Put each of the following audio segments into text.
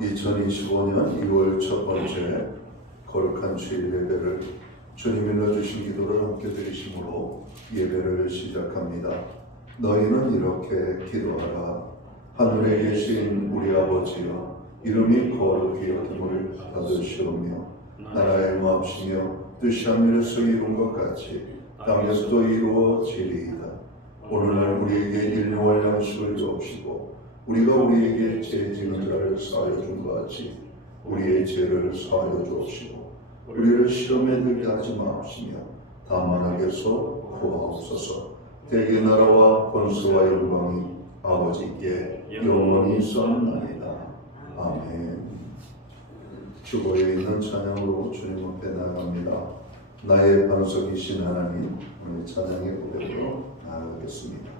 2025년 2월 첫 번째 거룩한 주일 예배를 주님이 넣어주신 기도를 함께 드리심으로 예배를 시작합니다. 너희는 이렇게 기도하라. 하늘에 계신 우리 아버지여, 이름이 거룩히 여김을 받으시오며 나라의 마음이며 뜻이 하늘에서 이룬 것 같이 땅에서도 이루어지리이다. 오늘날 우리에게 일용할 양식을 주옵시고 우리가 우리에게 죄 지은 자를 사하여 준 것 같이 우리의 죄를 사하여 주옵시고 우리를 시험에 들게 하지 마옵시며 다만 악에서 구하옵소서. 대개 나라와 권세와 영광이 아버지께 영원히 있사옵나이다. 아멘. 주보에 있는 찬양으로 주님 앞에 나아갑니다. 나의 반석이신 하나님, 오늘 찬양의 고백으로 나아가겠습니다.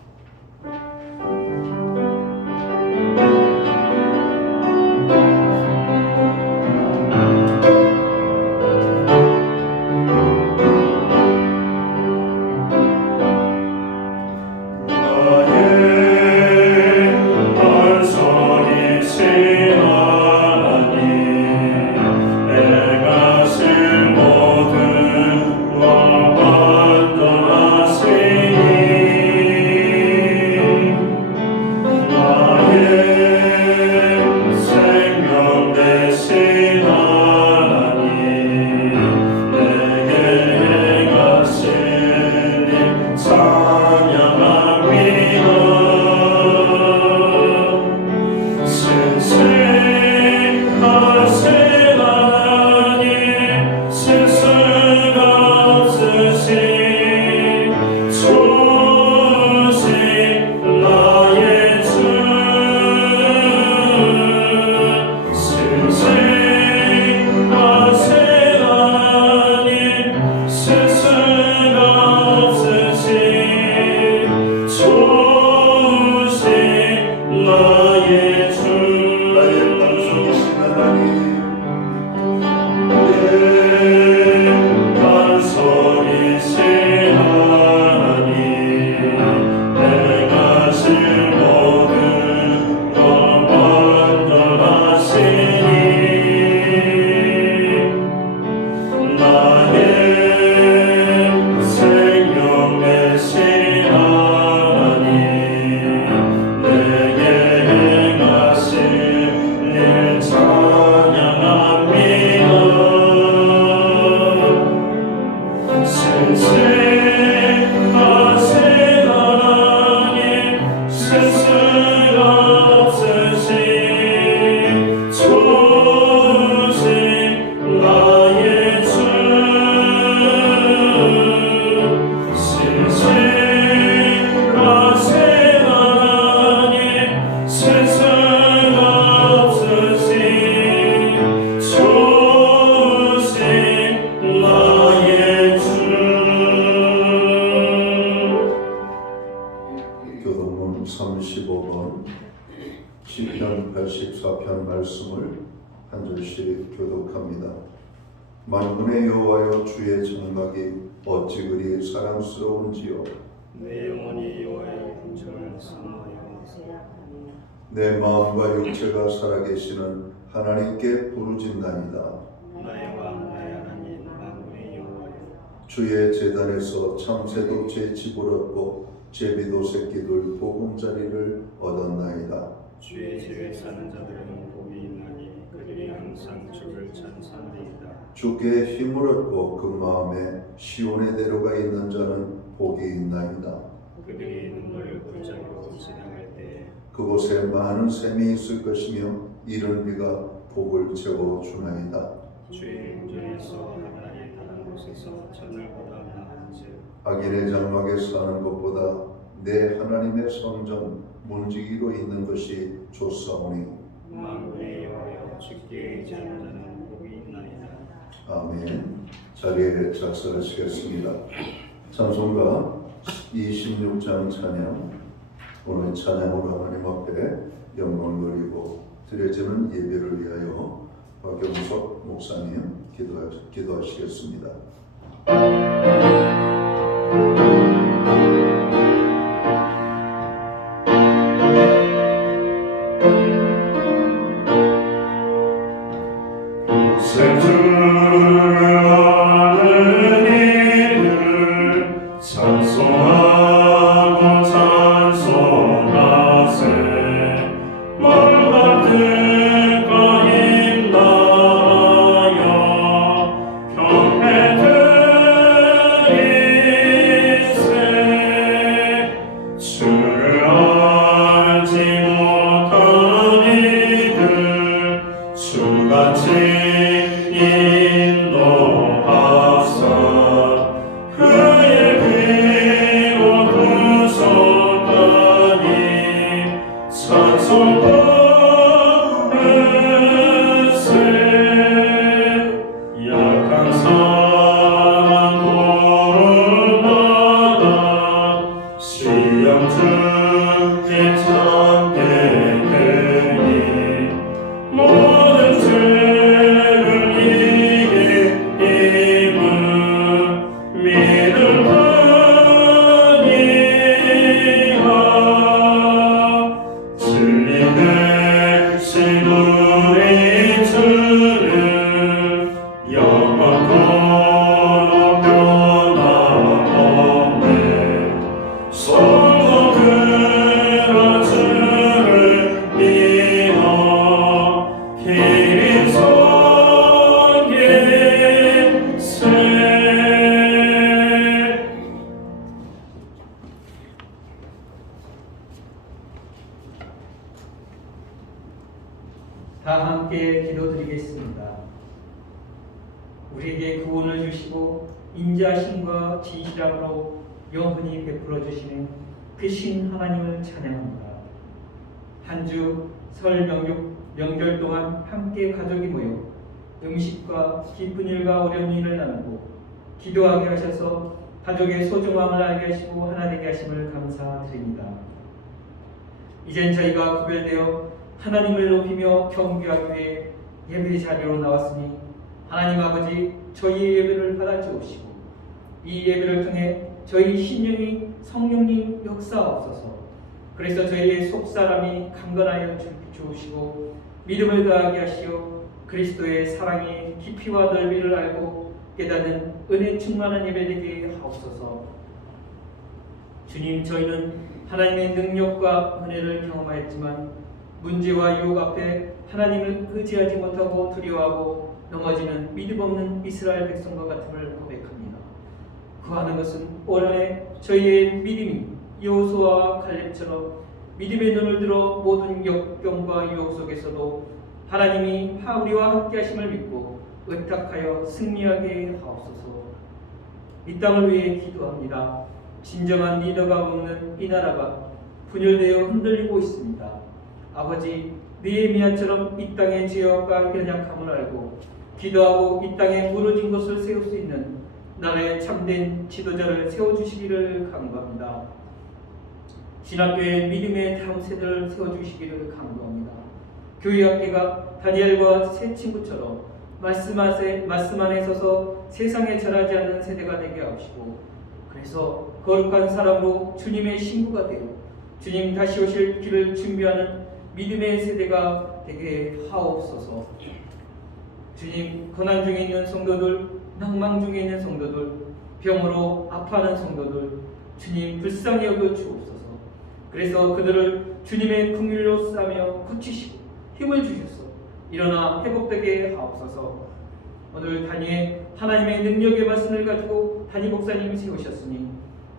교동문 35번 시편 84편 말씀을 한 절씩 교독합니다. 만군의 여호와여, 주의 장막이 어찌 그리 사랑스러운지요. 내 영혼이 여호와의 궁정을 사모하여 내 마음과 육체가 살아계시는 하나님께 부르짖나이다. 나의 왕 나의 하나님 만군의 여호와여, 주의 제단에서 참새도 집을 얻고 제비도 새끼들 보금자리를 얻었나이다. 주의 집에 사는 자들은 복이 있나니 그들이 항상 주를 찬송하리이다. 주께 힘을 얻고 그 마음에 시온에 데려가 있는 자는 복이 있나이다. 그들이 눈물 골짜기로 지나갈 때에 그곳에 많은 샘이 있을 것이며 이른 비가 복을 채워주나이다. 주의 궁전에서 하나님의 다른 곳에서 첫날보다 나은즉 악인의 장막에 사는 것보다 내 하나님의 성전 문지기로 있는 것이 좋사오니 만군의 여호와여, 주께 의지하는 자는 복이 있나이다. 아멘. 자리에 작사하시겠습니다. 찬송가 26장 찬양, 오늘 찬양으로 하나님 앞에 영광 돌리고 드려지는 예배를 위하여 박경석 목사님 기도하시겠습니다. 새 주를 아는 이들 찬송하고 찬송하세 마음 같은 거인 나라여 경배 드리세 주를 알지 못한 이들 주같이 인도하사 그의 귀로 구속하니 찬송 부르세 약한 사람 도마다 시험 중에 참게 되니 모든 죄를 이기임을 믿음하니라 진리 대신 우리 주를 영원토록 변함없네 성도 그런 주를 믿어 길이 섬기세 다 함께 기도드리겠습니다. 우리에게 구원을 주시고 인자심과 진실함으로 영원히 베풀어 주시는 그 신 하나님을 찬양합니다. 한 주 설 명절 동안 함께 가족이 모여 음식과 기쁜 일과 어려운 일을 나누고 기도하게 하셔서 가족의 소중함을 알게 하시고 하나 되게 하심을 감사드립니다. 이젠 저희가 구별되어 하나님을 높이며 경배하기 위해 예배 자리로 나왔으니 하나님 아버지 저희의 예배를 받아주옵시고 이 예배를 통해 저희 심령이 성령님 역사하옵소서. 그래서 저희의 속사람이 강건하여 주시고 믿음을 더하게 하시어 그리스도의 사랑의 깊이와 넓이를 알고 깨닫는 은혜 충만한 예배 되게 하옵소서. 주님, 저희는 하나님의 능력과 은혜를 경험하였지만 문제와 유혹 앞에 하나님을 의지하지 못하고 두려워하고 넘어지는 믿음 없는 이스라엘 백성과 같음을 고백합니다. 구하는 것은 올 한해 저희의 믿음이 여호수아와 갈렙처럼 믿음의 눈을 들어 모든 역경과 유혹 속에서도 하나님이 우리와 함께 하심을 믿고 의탁하여 승리하게 하옵소서. 이 땅을 위해 기도합니다. 진정한 리더가 없는 이 나라가 분열되어 흔들리고 있습니다. 아버지, 느헤미야처럼 이 땅의 죄악과 연약함을 알고 기도하고 이 땅에 무너진 것을 세울 수 있는 나라의 참된 지도자를 세워주시기를 간구합니다. 신학교의 믿음의 다음 세대를 세워주시기를 간구합니다. 교회학계가 다니엘과 새 친구처럼 말씀 안에 서서 세상에 절하지 않는 세대가 되게 하시고 그래서 거룩한 사람으로 주님의 신부가 되어 주님 다시 오실 길을 준비하는 믿음의 세대가 되게 하옵소서. 주님, 고난 중에 있는 성도들, 낭망 중에 있는 성도들, 병으로 아파하는 성도들, 주님 불쌍히 여겨 주옵소서. 그래서 그들을 주님의 긍휼로 싸며 고치시고 힘을 주셔서 일어나 회복되게 하옵소서. 오늘 단위에 하나님의 능력의 말씀을 가지고 단위 목사님이 세우셨으니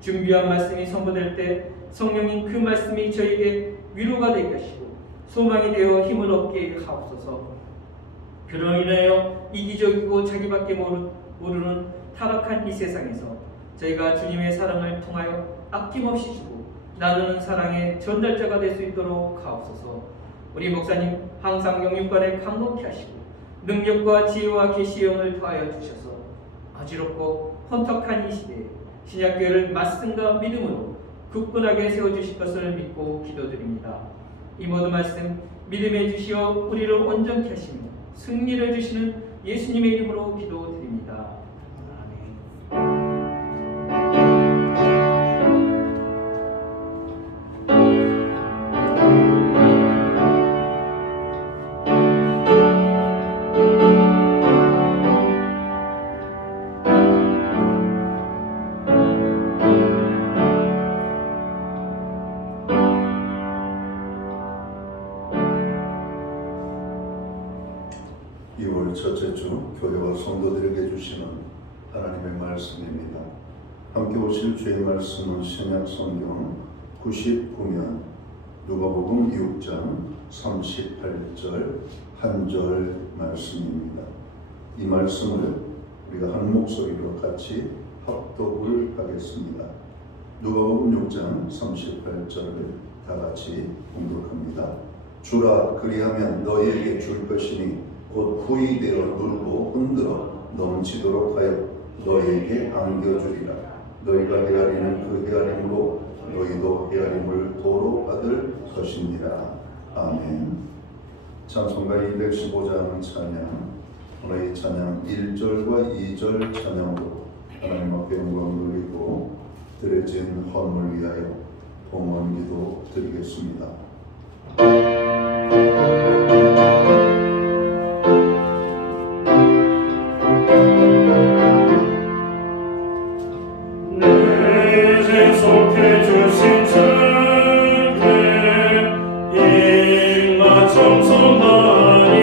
준비한 말씀이 선포될 때 성령님 그 말씀이 저에게 위로가 되게 하시고 소망이 되어 힘을 얻게 하옵소서. 그로 인하여 이기적이고 자기밖에 모르는 타락한 이 세상에서 저희가 주님의 사랑을 통하여 아낌없이 주고 나누는 사랑의 전달자가 될 수 있도록 하옵소서. 우리 목사님 항상 영육간에 강건케 하시고 능력과 지혜와 계시의 영을 더하여 주셔서 어지럽고 혼탁한 이 시대에 신약교회를 말씀과 믿음으로 굳건하게 세워주실 것을 믿고 기도드립니다. 이 모든 말씀 믿음에 주시어 우리를 온전케 하시며 승리를 주시는 예수님의 이름으로 기도드립니다. 아멘. 2월 첫째 주 교회와 성도들에게 주시는 하나님의 말씀입니다. 함께 보실 주의 말씀은 신약 성경 99면 누가복음 6장 38절 한 절 말씀입니다. 이 말씀을 우리가 한 목소리로 같이 합독을 하겠습니다. 누가복음 6장 38절을 다 같이 공독합니다. 주라 그리하면 너희에게 줄 것이니 곧 후이 되어 누르고 흔들어 넘치도록 하여 너희에게 안겨주리라. 너희가 헤아리는 그 헤아림으로 너희도 헤아림을 도로 받을 것이니라. 아멘. 찬송가 215장 찬양, 오늘 이 찬양 1절과 2절 찬양으로 하나님 앞에 영광 돌리고 드려진 헌물 위하여 봉헌기도 드리겠습니다. 내게 속해 주신 주께 입마 청송하니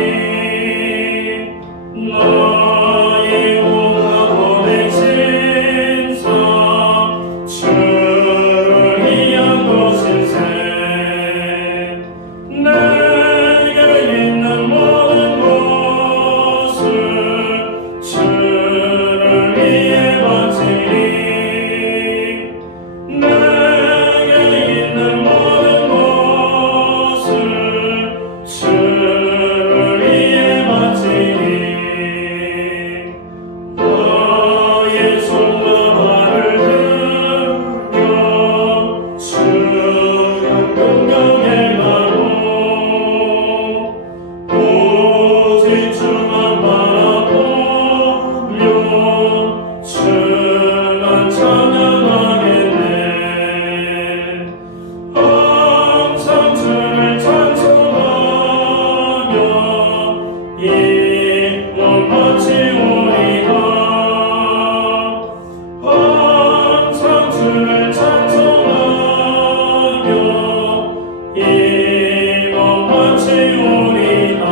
나의 오가고 내 신사 주를 위한 것일세. 내게 있는 모든 것을 주를 위해 바치리. 내게 있는 모든 것을 주를 위해 바치리. 나의 손과 발을 들여 주의 공경에 가로 오직 주만 바라보며 주만 찬양하겠네. 항상 주를 찬송하며 이 몸 바치오리다. 항상 주를 찬송하며 이 몸 바치오리다.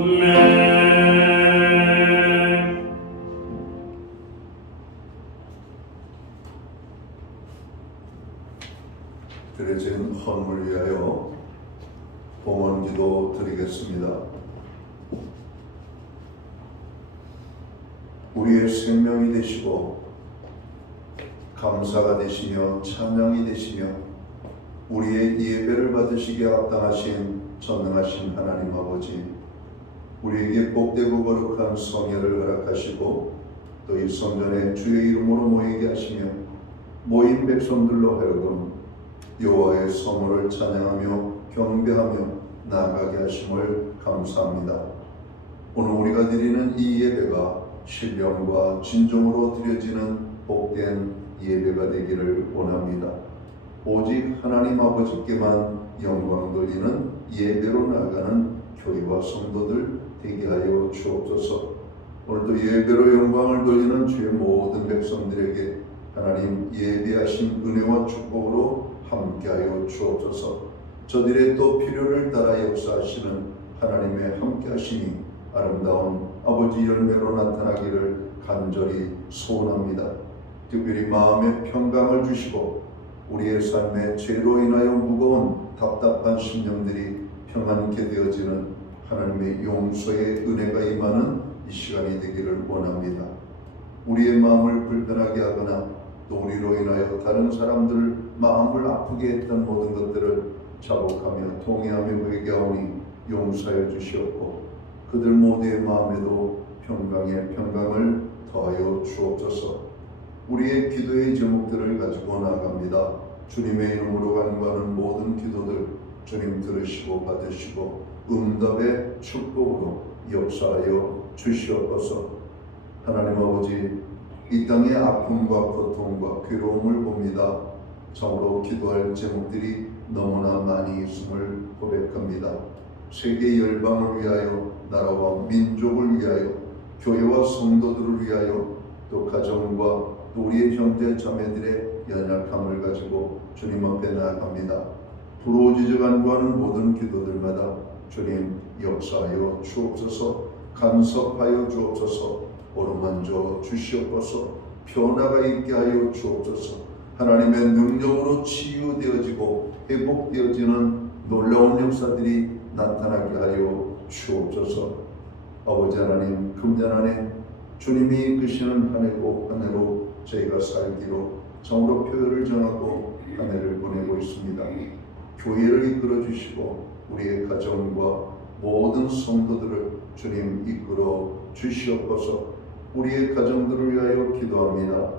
아멘. 드려진 헌물 위하여 봉헌기도 드리겠습니다. 우리의 생명이 되시고 감사가 되시며 찬양이 되시며 우리의 예배를 받으시기에 합당하신 전능하신 하나님 아버지, 우리에게 복되고 거룩한 성회를 허락하시고 또 이 성전에 주의 이름으로 모이게 하시며 모인 백성들로 하여금 여호와의 성호를 찬양하며 경배하며 나아가게 하심을 감사합니다. 오늘 우리가 드리는 이 예배가 신령과 진정으로 드려지는 복된 예배가 되기를 원합니다. 오직 하나님 아버지께만 영광 돌리는 예배로 나아가는 교회와 성도들 되게 하여 주옵소서. 오늘도 예배로 영광을 돌리는 주의 모든 백성들에게 하나님 예배하신 은혜와 축복으로 함께하여 주옵소서. 저들의 또 필요를 따라 역사하시는 하나님의 함께하심이 아름다운 아버지 열매로 나타나기를 간절히 소원합니다. 특별히 마음의 평강을 주시고 우리의 삶에 죄로 인하여 무거운 답답한 심령들이 평안케 되어지는 하나님의 용서의 은혜가 임하는 이 시간이 되기를 원합니다. 우리의 마음을 불편하게 하거나 또 우리로 인하여 다른 사람들 마음을 아프게 했던 모든 것들을 자복하며 통회하며 회개하오니 용서해 주시옵고 그들 모두의 마음에도 평강의 평강을 더하여 주옵소서. 우리의 기도의 제목들을 가지고 나아갑니다. 주님의 이름으로 간구하는 모든 기도들 주님 들으시고 받으시고 응답의 축복으로 역사하여 주시옵소서. 하나님 아버지, 이 땅의 아픔과 고통과 괴로움을 봅니다. 참으로 기도할 제목들이 너무나 많이 있음을 고백합니다. 세계 열방을 위하여, 나라와 민족을 위하여, 교회와 성도들을 위하여, 또 가정과 또 우리의 형제 자매들의 연약함을 가지고 주님 앞에 나아갑니다. 부러지지 간구하는 모든 기도들마다 주님 역사하여 주옵소서. 간섭하여 주옵소서. 어루만져 주시옵소서. 변화가 있게 하여 주옵소서. 하나님의 능력으로 치유되어지고 회복되어지는 놀라운 역사들이 나타나게 하여 주옵소서. 아버지 하나님, 금년 안에 주님이 이끄시는 한 해로 저희가 살기로 정으로 표를 정하고 한 해를 보내고 있습니다. 교회를 이끌어 주시고 우리의 가정과 모든 성도들을 주님 이끌어 주시옵소서. 우리의 가정들을 위하여 기도합니다.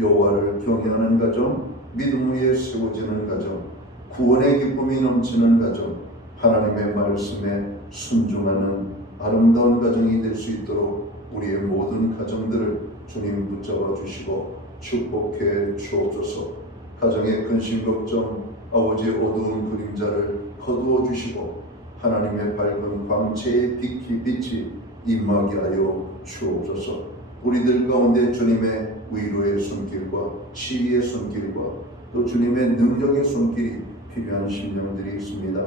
여호와를 경외하는 가정, 믿음 위에 세워지는 가정, 구원의 기쁨이 넘치는 가정, 하나님의 말씀에 순종하는 아름다운 가정이 될 수 있도록 우리의 모든 가정들을 주님 붙잡아 주시고 축복해 주옵소서. 가정의 근심 걱정, 아버지의 어두운 그림자를 거두어 주시고 하나님의 밝은 광채의 빛이 임하게 하여 주옵소서. 우리들 가운데 주님의 위로의 손길과 치유의 손길과 또 주님의 능력의 손길이 필요한 심령들이 있습니다.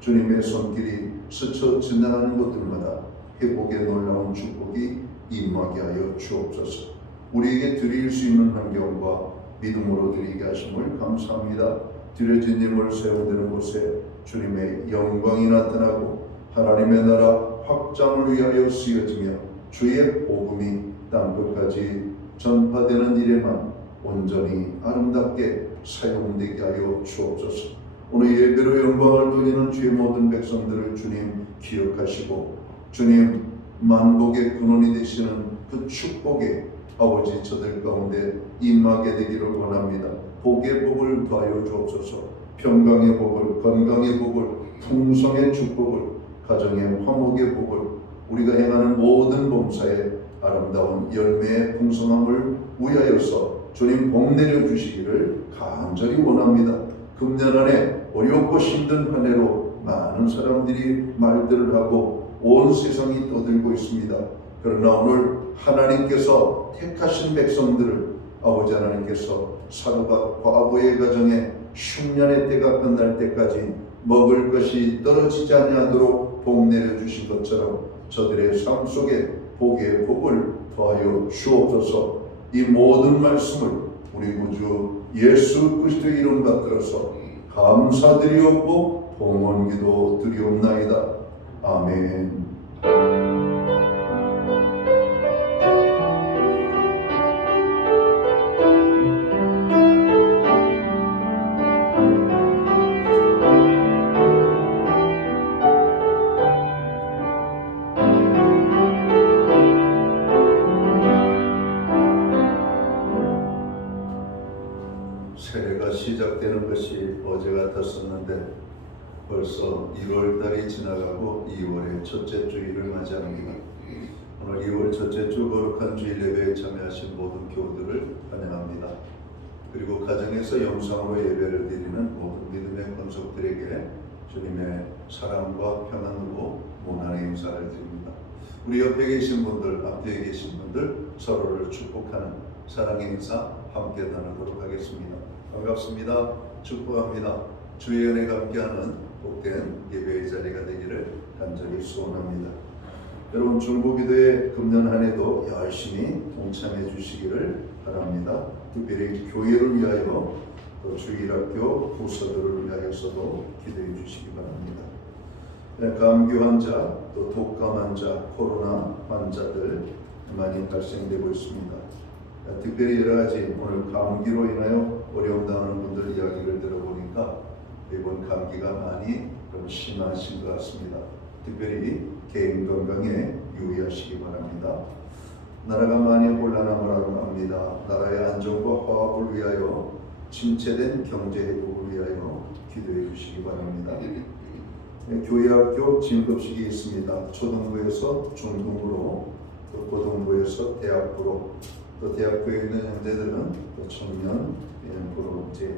주님의 손길이 스쳐 지나가는 곳들마다 회복의 놀라운 축복이 임하게 하여 주옵소서. 우리에게 드릴 수 있는 환경과 믿음으로 드리게 하심을 감사합니다. 드려진 힘을 세워드는 곳에 주님의 영광이 나타나고 하나님의 나라 확장을 위하여 쓰여지며 주의 복음이 땅끝까지 전파되는 일에만 온전히 아름답게 사용되게 하여 주옵소서. 오늘 예배로 영광을 돌리는 주의 모든 백성들을 주님 기억하시고 주님 만복의 근원이 되시는 그 축복에 아버지 저들 가운데 임하게 되기를 원합니다. 복의 복을 더하여 주옵소서. 평강의 복을, 건강의 복을, 풍성의 축복을, 가정의 화목의 복을, 우리가 행하는 모든 범사에 아름다운 열매의 풍성함을 위하여서 주님 복 내려 주시기를 간절히 원합니다. 금년 안에 어렵고 힘든 한 해로 많은 사람들이 말들을 하고 온 세상이 떠들고 있습니다. 그러나 오늘 하나님께서 택하신 백성들을 아버지 하나님께서 사도가 과부의 가정에 흉년의 때가 끝날 때까지 먹을 것이 떨어지지 아니하도록 복 내려 주신 것처럼 저들의 삶 속에 복의 복을 더하여 주옵소서. 이 모든 말씀을 우리 구주 예수 그리스도의 이름 받들어서 감사드리옵고 봉헌기도 드리옵나이다. 아멘. 새해가 시작되는 것이 어제 같았었는데 벌써 1월달이 지나가고 2월의 첫째 주일을 맞이합니다. 오늘 2월 첫째 주 거룩한 주일 예배에 참여하신 모든 교우들을 환영합니다. 그리고 가정에서 영상으로 예배를 드리는 모든 믿음의 권속들에게 주님의 사랑과 평안으로 문안의 인사를 드립니다. 우리 옆에 계신 분들, 앞에 계신 분들 서로를 축복하는 사랑의 인사 함께 나누도록 하겠습니다. 반갑습니다. 축복합니다. 주의 은혜가 함께하는 복된 예배의 자리가 되기를 간절히 소원합니다. 여러분 중보기도에 금년 한 해도 열심히 동참해 주시기를 바랍니다. 특별히 교회를 위하여 또 주일학교 부서들을 위하여서도 기도해 주시기 바랍니다. 감기 환자, 또 독감 환자, 코로나 환자들 많이 발생되고 있습니다. 특별히 여러 가지 오늘 감기로 인하여 어려움 당하는 분들 이야기를 들어보니까 이번 감기가 많이 좀 심하신 것 같습니다. 특별히 개인 건강에 유의하시기 바랍니다. 나라가 많이 혼란함을 압니다. 나라의 안정과 화합을 위하여 침체된 경제 회복을 위하여 기도해 주시기 바랍니다. 교회학교 진급식이 있습니다. 초등부에서 중등부로, 또 고등부에서 대학부로, 또 대학교에 있는 형제들은 또 청년부로 이제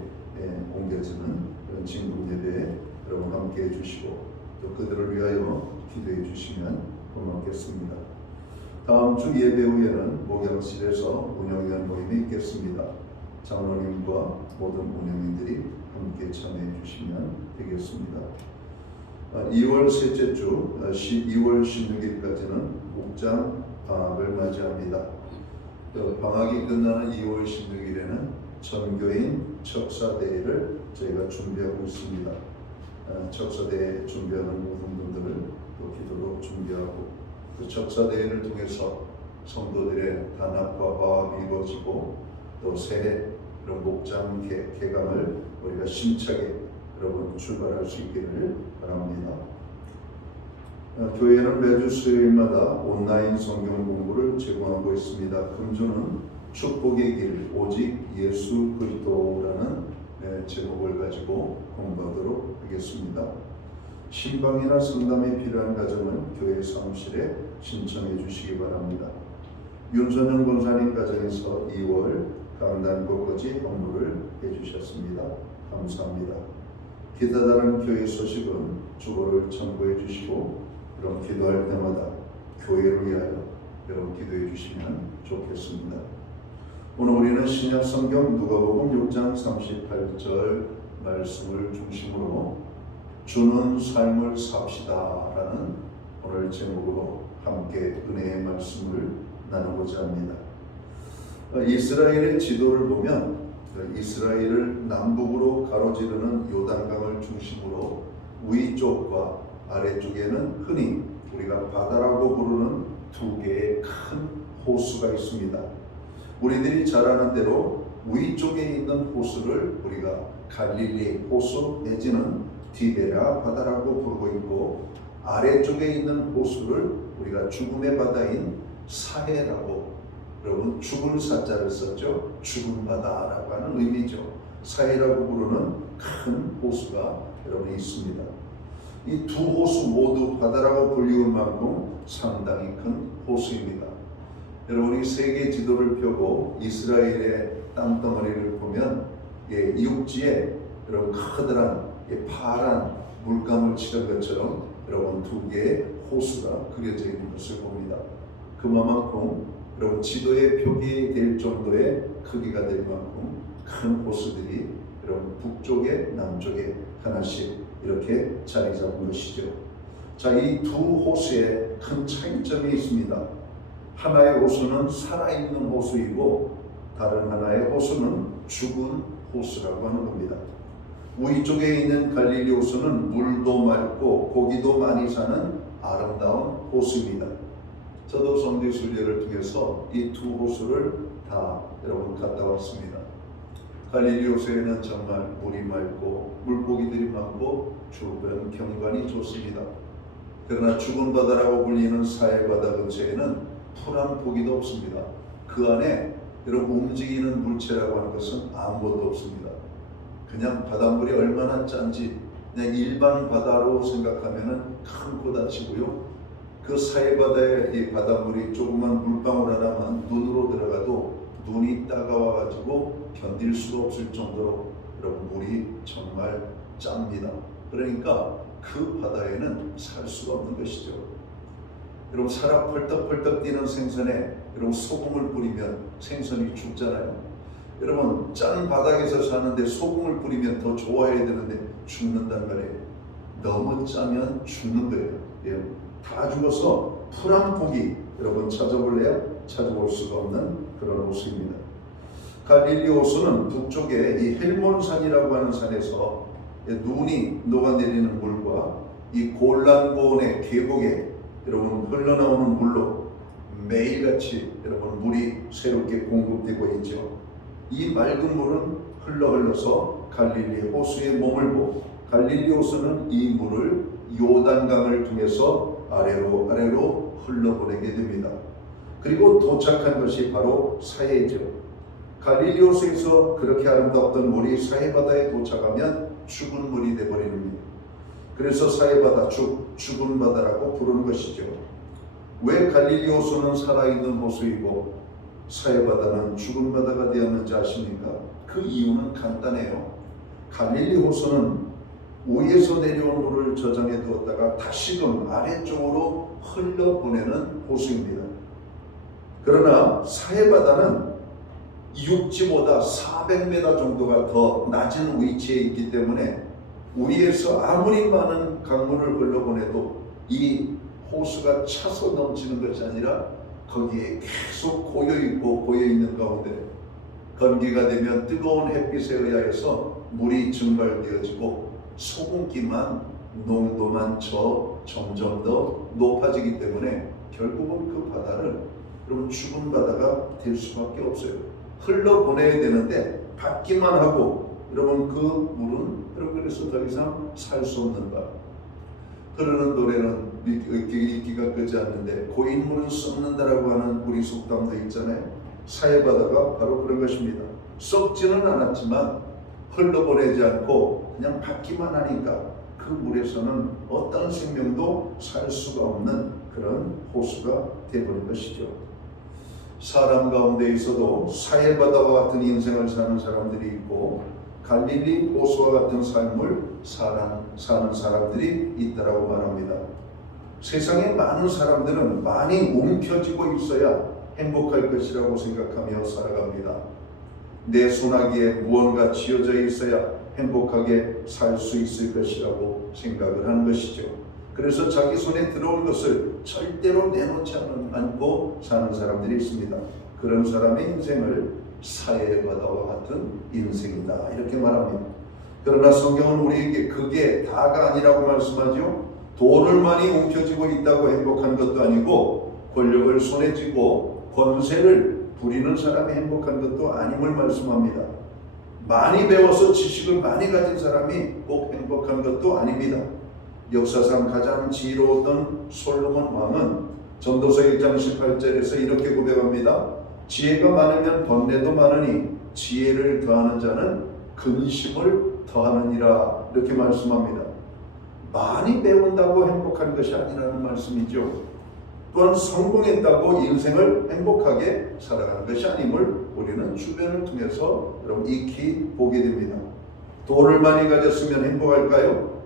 옮겨지는 그런 진급 예배에 여러분 함께 해주시고 또 그들을 위하여 기도해 주시면 고맙겠습니다. 다음 주 예배 후에는 목양실에서 운영위원 모임이 있겠습니다. 장로님과 모든 운영인들이 함께 참여해 주시면 되겠습니다. 2월 셋째 주 2월 16일까지는 목장 방학을 맞이합니다. 방학이 끝나는 2월 16일에는 전교인 척사대회를 저희가 준비하고 있습니다. 척사대회 준비하는 모든 분들을 또 기도로 준비하고 그 척사대회를 통해서 성도들의 단합과 화합이 이루어지고 또 새해 그런 목장 개강을 우리가 심차게 여러분 출발할 수 있기를 바랍니다. 교회는 매주 수요일마다 온라인 성경 공부를 제공하고 있습니다. 금주는 축복의 길 오직 예수 그리스도라는 제목을 가지고 공부하도록 하겠습니다. 신방이나 상담이 필요한 가정은 교회 사무실에 신청해 주시기 바랍니다. 윤선영 권사님 가정에서 2월 강단 곳곳이 업무를 해주셨습니다. 감사합니다. 기타 다른 교회 소식은 주보를 참고해 주시고 그럼 기도할 때마다 교회를 위하여 여러분 기도해 주시면 좋겠습니다. 오늘 우리는 신약 성경 누가복음 6장 38절 말씀을 중심으로 주는 삶을 삽시다 라는 오늘 제목으로 함께 은혜의 말씀을 나누고자 합니다. 이스라엘의 지도를 보면 이스라엘을 남북으로 가로지르는 요단강을 중심으로 위쪽과 아래쪽에는 흔히 우리가 바다라고 부르는 두 개의 큰 호수가 있습니다. 우리들이 잘 아는 대로 위쪽에 있는 호수를 우리가 갈릴리 호수 내지는 디베라 바다라고 부르고 있고 아래쪽에 있는 호수를 우리가 죽음의 바다인 사해라고, 여러분 죽을 사자를 썼죠. 죽은 바다라고 하는 의미죠. 사해라고 부르는 큰 호수가 여러분 있습니다. 이 두 호수 모두 바다라고 불리울 만큼 상당히 큰 호수입니다. 여러분이 세계 지도를 펴고 이스라엘의 땅덩어리를 보면 육지에 여러분 커다란 파란 물감을 칠한 것처럼 여러분 두 개의 호수가 그려져 있는 것을 봅니다. 그만큼 여러분 지도에 표기될 정도의 크기가 될 만큼 큰 호수들이 여러분 북쪽에 남쪽에 하나씩 이렇게 자리 잡은 것이죠. 자, 이 두 호수에 큰 차이점이 있습니다. 하나의 호수는 살아있는 호수이고 다른 하나의 호수는 죽은 호수라고 하는 겁니다. 위쪽에 있는 갈릴리 호수는 물도 맑고 고기도 많이 사는 아름다운 호수입니다. 저도 성지 순례를 통해서 이 두 호수를 다 여러분 갔다 왔습니다. 갈릴리 호수에는 정말 물이 맑고 물고기들이 많고 주변 경관이 좋습니다. 그러나 죽은 바다라고 불리는 사해 바다 근처에는 풀 한 포기도 없습니다. 그 안에 여러분 움직이는 물체라고 하는 것은 아무것도 없습니다. 그냥 바닷물이 얼마나 짠지 그냥 일반 바다로 생각하면은 큰 꼬다치고요. 그 사해 바다의 이 바닷물이 조그만 물방울 하나만 눈으로 들어가도 눈이 따가워가지고 견딜 수가 없을 정도로 여러분 물이 정말 짭니다. 그러니까 그 바다에는 살 수가 없는 것이죠. 여러분 살아 펄떡펄떡 뛰는 생선에 여러분 소금을 뿌리면 생선이 죽잖아요. 여러분 짠 바닥에서 사는데 소금을 뿌리면 더 좋아해야 되는데 죽는단 말이에요. 너무 짜면 죽는 거예요. 예. 다 죽어서 풀 한 포기 여러분 찾아볼래요? 찾아볼 수가 없는 그런 호수입니다. 갈릴리 호수는 북쪽에 이 헬몬산이라고 하는 산에서 눈이 녹아내리는 물과 이 골란고원의 계곡에 여러분 흘러나오는 물로 매일같이 여러분 물이 새롭게 공급되고 있죠. 이 맑은 물은 흘러서 갈릴리 호수에 머물고 갈릴리 호수는 이 물을 요단강을 통해서 아래로 흘러보내게 됩니다. 그리고 도착한 것이 바로 사해죠. 갈릴리 호수에서 그렇게 아름다웠던 물이 사해바다에 도착하면 죽은 물이 되어버리는 겁니다. 그래서 사해바다, 죽은 바다라고 부르는 것이죠. 왜 갈릴리 호수는 살아있는 호수이고 사해바다는 죽은 바다가 되었는지 아십니까? 그 이유는 간단해요. 갈릴리 호수는 위에서 내려온 물을 저장해 두었다가 다시금 아래쪽으로 흘러보내는 호수입니다. 그러나 사해바다는 육지보다 400m 정도가 더 낮은 위치에 있기 때문에 우리에서 아무리 많은 강물을 흘러보내도 이 호수가 차서 넘치는 것이 아니라 거기에 계속 고여있고 고여있는 가운데 건기가 되면 뜨거운 햇빛에 의하여서 물이 증발되어지고 소금기만 농도만 점점 더 높아지기 때문에 결국은 그 바다는 여러분 죽은 바다가 될 수밖에 없어요. 흘러보내야 되는데 받기만 하고 여러분 그 물은 여러분 그래서 더 이상 살 수 없는 바. 흐르는 노래는 읽기가 끄지 않는데 고인물은 썩는다라고 하는 우리 속담도 있잖아요. 사해바다가 바로 그런 것입니다. 썩지는 않았지만 흘러보내지 않고 그냥 받기만 하니까 그 물에서는 어떤 생명도 살 수가 없는 그런 호수가 되어버린 것이죠. 사람 가운데 있어도 사해바다와 같은 인생을 사는 사람들이 있고 갈릴리 호수와 같은 삶을 사는 사람들이 있다라고 말합니다. 세상에 많은 사람들은 많이 움켜쥐고 있어야 행복할 것이라고 생각하며 살아갑니다. 내 손아귀에 무언가 쥐어져 있어야 행복하게 살 수 있을 것이라고 생각을 하는 것이죠. 그래서 자기 손에 들어올 것을 절대로 내놓지 않고 사는 사람들이 있습니다. 그런 사람의 인생을 사해바다와 같은 인생이다 이렇게 말합니다. 그러나 성경은 우리에게 그게 다가 아니라고 말씀하죠. 돈을 많이 움켜쥐고 있다고 행복한 것도 아니고 권력을 손에 쥐고 권세를 부리는 사람이 행복한 것도 아님을 말씀합니다. 많이 배워서 지식을 많이 가진 사람이 꼭 행복한 것도 아닙니다. 역사상 가장 지혜로웠던 솔로몬 왕은 전도서 1장 18절에서 이렇게 고백합니다. 지혜가 많으면 번뇌도 많으니 지혜를 더하는 자는 근심을 더하느니라 이렇게 말씀합니다. 많이 배운다고 행복한 것이 아니라는 말씀이죠. 또한 성공했다고 인생을 행복하게 살아가는 것이 아님을 우리는 주변을 통해서 여러분 익히 보게 됩니다. 돈을 많이 가졌으면 행복할까요?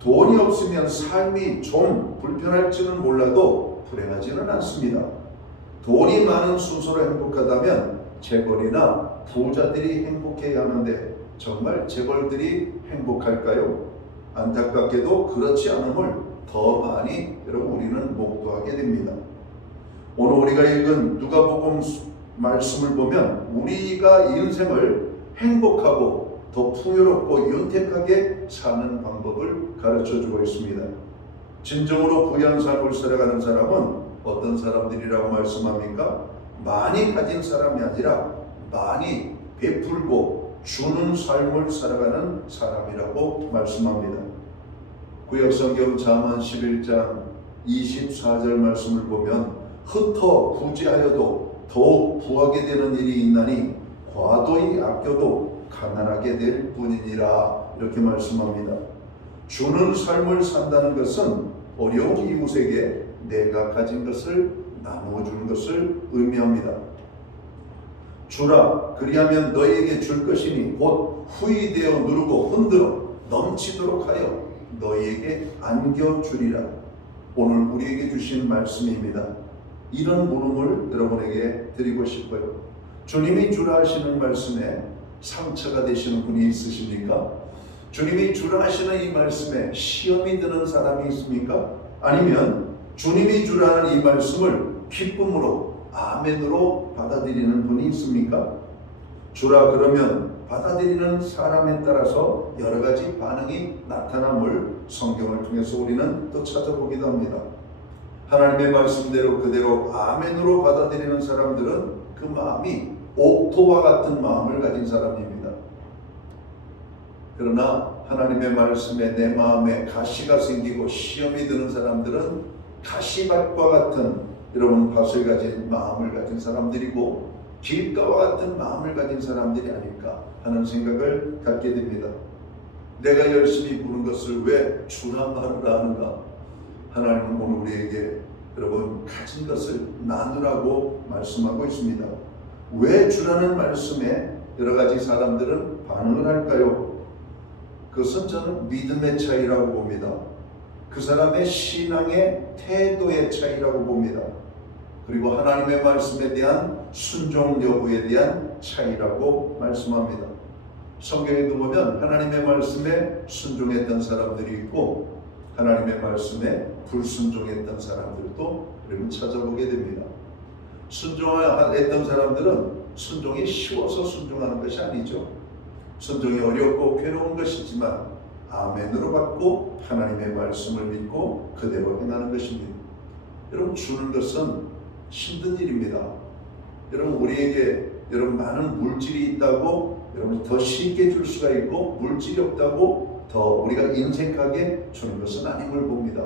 돈이 없으면 삶이 좀 불편할지는 몰라도 불행하지는 않습니다. 돈이 많은 순서로 행복하다면 재벌이나 부자들이 행복해야 하는데 정말 재벌들이 행복할까요? 안타깝게도 그렇지 않음을 더 많이 여러분 우리는 목도하게 됩니다. 오늘 우리가 읽은 누가복음 말씀을 보면 우리가 인생을 행복하고 더 풍요롭고 윤택하게 사는 방법을 가르쳐주고 있습니다. 진정으로 부유한 삶을 살아가는 사람은 어떤 사람들이라고 말씀합니까? 많이 가진 사람이 아니라 많이 베풀고 주는 삶을 살아가는 사람이라고 말씀합니다. 구약성경 잠언 11장 24절 말씀을 보면 흩어 부지하여도 더욱 부하게 되는 일이 있나니 과도히 아껴도 가난하게 될 뿐이니라 이렇게 말씀합니다. 주는 삶을 산다는 것은 어려운 이웃에게 내가 가진 것을 나누어 주는 것을 의미합니다. 주라 그리하면 너희에게 줄 것이니 곧 후이되어 누르고 흔들어 넘치도록 하여 너희에게 안겨주리라. 오늘 우리에게 주신 말씀입니다. 이런 물음을 여러분에게 드리고 싶어요. 주님이 주라 하시는 말씀에 상처가 되시는 분이 있으십니까? 주님이 주라 하시는 이 말씀에 시험이 드는 사람이 있습니까? 아니면 주님이 주라 하는 이 말씀을 기쁨으로 아멘으로 받아들이는 분이 있습니까? 주라 그러면 받아들이는 사람에 따라서 여러 가지 반응이 나타남을 성경을 통해서 우리는 또 찾아보기도 합니다. 하나님의 말씀대로 그대로 아멘으로 받아들이는 사람들은 그 마음이 옥토와 같은 마음을 가진 사람입니다. 그러나 하나님의 말씀에 내 마음에 가시가 생기고 시험이 드는 사람들은 가시밭과 같은 여러분 밭을 가진 마음을 가진 사람들이고 길가와 같은 마음을 가진 사람들이 아닐까 하는 생각을 갖게 됩니다. 내가 열심히 부른 것을 왜 주라 말을 하는가? 하나님은 오늘 우리에게 여러분 가진 것을 나누라고 말씀하고 있습니다. 왜 주라는 말씀에 여러 가지 사람들은 반응을 할까요? 그것은 저는 믿음의 차이라고 봅니다. 그 사람의 신앙의 태도의 차이라고 봅니다. 그리고 하나님의 말씀에 대한 순종 여부에 대한 차이라고 말씀합니다. 성경에도 보면 하나님의 말씀에 순종했던 사람들이 있고 하나님의 말씀에 불순종했던 사람들도 우리는 찾아보게 됩니다. 순종했던 사람들은 순종이 쉬워서 순종하는 것이 아니죠. 순종이 어렵고 괴로운 것이지만 아멘으로 받고 하나님의 말씀을 믿고 그대로 행하는 것입니다. 여러분, 주는 것은 힘든 일입니다. 여러분, 우리에게 여러분 많은 물질이 있다고 여러분 더 쉽게 줄 수가 있고, 물질이 없다고 더 우리가 인색하게 주는 것은 아님을 봅니다.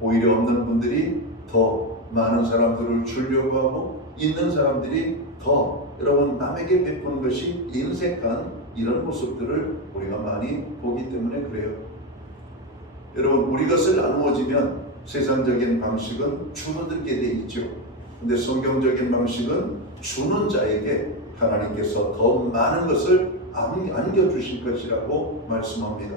오히려 없는 분들이 더 많은 사람들을 주려고 하고, 있는 사람들이 더 여러분 남에게 베푸는 것이 인색한 이런 모습들을 우리가 많이 보기 때문에 그래요. 여러분, 우리 것을 나누어지면 세상적인 방식은 줄어들게 돼 있죠. 근데 성경적인 방식은 주는 자에게 하나님께서 더 많은 것을 안겨주실 것이라고 말씀합니다.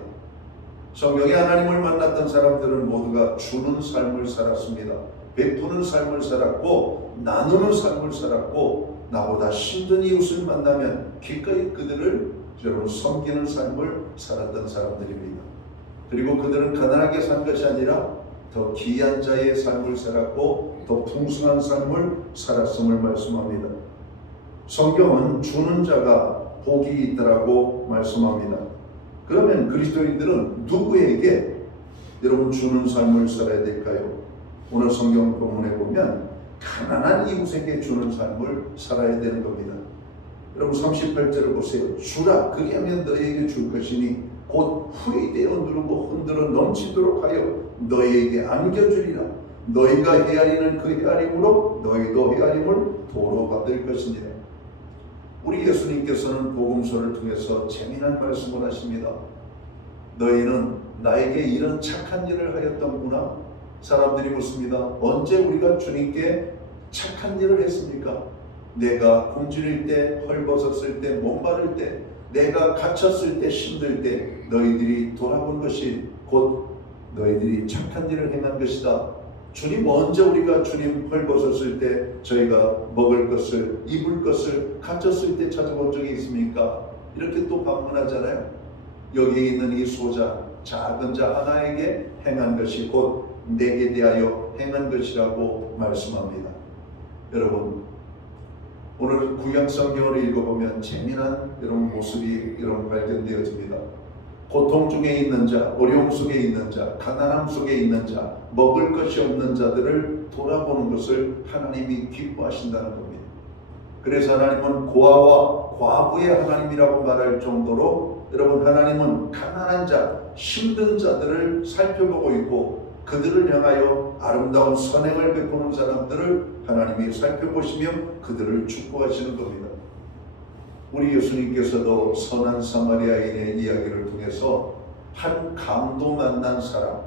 성경에 하나님을 만났던 사람들은 모두가 주는 삶을 살았습니다. 베푸는 삶을 살았고, 나누는 삶을 살았고, 나보다 힘든 이웃을 만나면 기꺼이 그들을 여러분 섬기는 삶을 살았던 사람들입니다. 그리고 그들은 가난하게 산 것이 아니라 더 귀한 자의 삶을 살았고 더 풍성한 삶을 살았음을 말씀합니다. 성경은 주는 자가 복이 있다라고 말씀합니다. 그러면 그리스도인들은 누구에게 여러분 주는 삶을 살아야 될까요? 오늘 성경 본문에 보면 가난한 이웃에게 주는 삶을 살아야 되는 겁니다. 여러분 38절을 보세요. 주라, 그리하면 너희에게 줄 것이니 곧 후회되어 누르고 흔들어 넘치도록 하여 너희에게 안겨주리라. 너희가 헤아리는 그 헤아림으로 너희도 헤아림을 도로 받을 것이니라. 우리 예수님께서는 복음서를 통해서 재미난 말씀을 하십니다. 너희는 나에게 이런 착한 일을 하였던구나. 사람들이 묻습니다. 언제 우리가 주님께 착한 일을 했습니까? 내가 굶주릴 때, 헐벗었을 때, 목마를 때, 내가 갇혔을 때, 힘들 때 너희들이 돌아본 것이 곧 너희들이 착한 일을 행한 것이다. 주님, 언제 우리가 주님 헐벗었을 때 저희가 먹을 것을, 입을 것을, 갇혔을 때 찾아본 적이 있습니까? 이렇게 또 반문하잖아요. 여기에 있는 이 소자, 작은 자 하나에게 행한 것이 곧 내게 대하여 행한 것이라고 말씀합니다. 여러분, 오늘 구약성경을 읽어보면 재미난 이런 모습이 이런 발견되어집니다. 고통 중에 있는 자, 어려움 속에 있는 자, 가난함 속에 있는 자, 먹을 것이 없는 자들을 돌아보는 것을 하나님이 기뻐하신다는 겁니다. 그래서 하나님은 고아와 과부의 하나님이라고 말할 정도로 여러분, 하나님은 가난한 자, 힘든 자들을 살펴보고 있고 그들을 향하여 아름다운 선행을 베푸는 사람들을 하나님이 살펴보시며 그들을 축복하시는 겁니다. 우리 예수님께서도 선한 사마리아인의 이야기를 통해서 한 강도 만난 사람,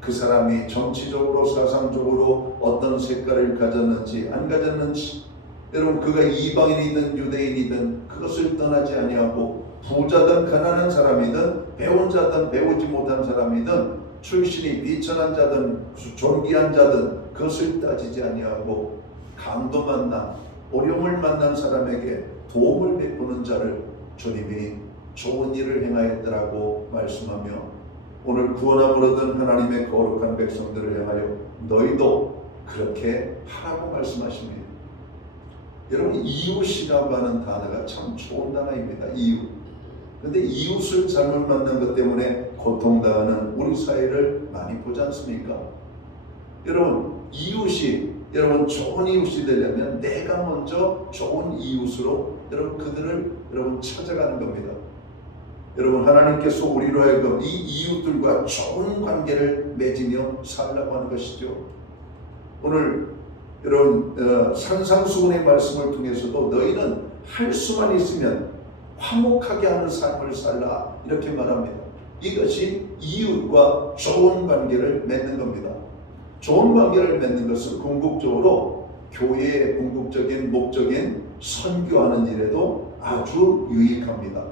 그 사람이 정치적으로 사상적으로 어떤 색깔을 가졌는지 안 가졌는지, 여러분 그가 이방인이든 유대인이든 그것을 떠나지 아니하고 부자든 가난한 사람이든 배운 자든 배우지 못한 사람이든 출신이 비천한 자든 존귀한 자든 그것을 따지지 아니하고 강도 만나 어려움을 만난 사람에게 도움을 베푸는 자를 주님이 좋은 일을 행하였더라고 말씀하며 오늘 구원함을 얻은 하나님의 거룩한 백성들을 향하여 너희도 그렇게 하라고 말씀하십니다. 여러분, 이웃이라고 하는 단어가 참 좋은 단어입니다. 이웃. 근데 이웃을 잘못 만난 것 때문에 고통당하는 우리 사회를 많이 보지 않습니까? 여러분, 이웃이 여러분 좋은 이웃이 되려면 내가 먼저 좋은 이웃으로 여러분 그들을 여러분 찾아가는 겁니다. 여러분, 하나님께서 우리로 하여금 이 이웃들과 좋은 관계를 맺으며 살라고 하는 것이죠. 오늘 여러분 산상수훈의 말씀을 통해서도 너희는 할 수만 있으면 화목하게 하는 삶을 살라 이렇게 말합니다. 이것이 이웃과 좋은 관계를 맺는 겁니다. 좋은 관계를 맺는 것은 궁극적으로 교회의 궁극적인 목적인 선교하는 일에도 아주 유익합니다.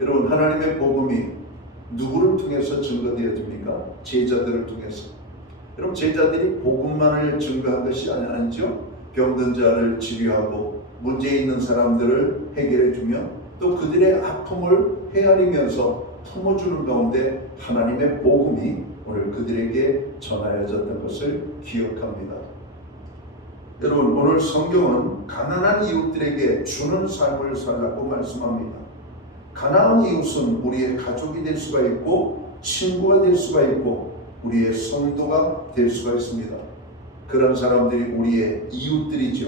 여러분, 하나님의 복음이 누구를 통해서 증거되어집니까? 제자들을 통해서. 여러분 제자들이 복음만을 증거한 것이 아니죠. 병든 자를 치료하고 문제 있는 사람들을 해결해 주며 또 그들의 아픔을 헤아리면서 품어주는 가운데 하나님의 복음이 오늘 그들에게 전하여졌던 것을 기억합니다. 여러분 오늘 성경은 가난한 이웃들에게 주는 삶을 살라고 말씀합니다. 가난한 이웃은 우리의 가족이 될 수가 있고 친구가 될 수가 있고 우리의 성도가 될 수가 있습니다. 그런 사람들이 우리의 이웃들이죠.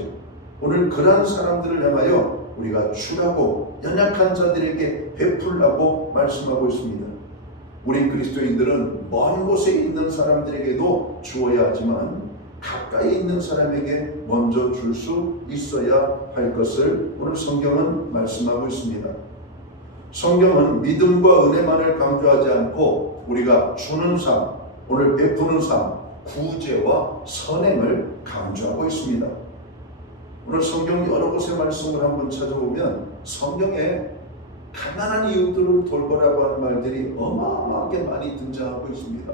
오늘 그런 사람들을 향하여 우리가 주라고 연약한 자들에게 베풀라고 말씀하고 있습니다. 우리 그리스도인들은 먼 곳에 있는 사람들에게도 주어야 하지만 가까이 있는 사람에게 먼저 줄 수 있어야 할 것을 오늘 성경은 말씀하고 있습니다. 성경은 믿음과 은혜만을 강조하지 않고 우리가 주는 삶, 오늘 베푸는 삶, 구제와 선행을 강조하고 있습니다. 오늘 성경 여러 곳의 말씀을 한번 찾아보면 성경에 가난한 이웃들을 돌보라고 하는 말들이 어마어마하게 많이 등장하고 있습니다.